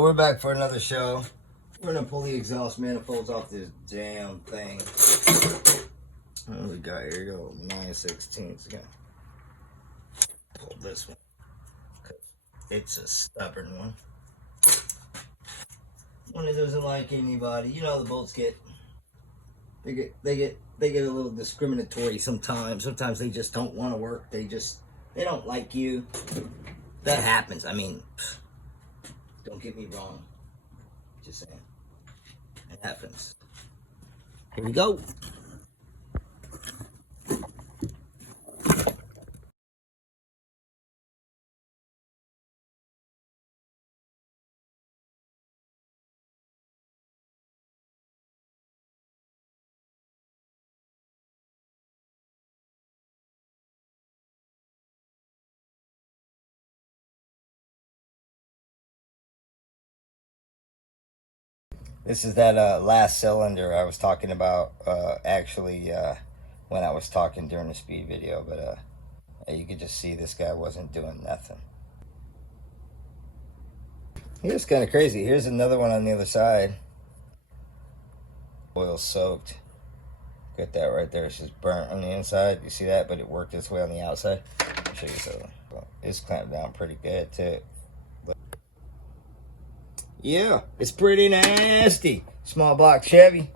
We're back for another show. We're gonna pull the exhaust manifolds off this damn thing. What we got here? You go 9/16. Again. Pull this one. It's a stubborn one. One that doesn't like anybody. You know the bolts get they get a little discriminatory sometimes. Sometimes they just don't want to work. They don't like you. That happens. I mean, don't get me wrong. Just saying. It happens. Here we go. This is that last cylinder I was talking about, when I was talking during the speed video, but you could just see this guy wasn't doing nothing. Here's kind of crazy. Here's another one on the other side. Oil soaked. Got that right there. It's just burnt on the inside. You see that? But it worked its way on the outside. I'll show you something. It's clamped down pretty good too. Yeah, it's pretty nasty. Small block Chevy.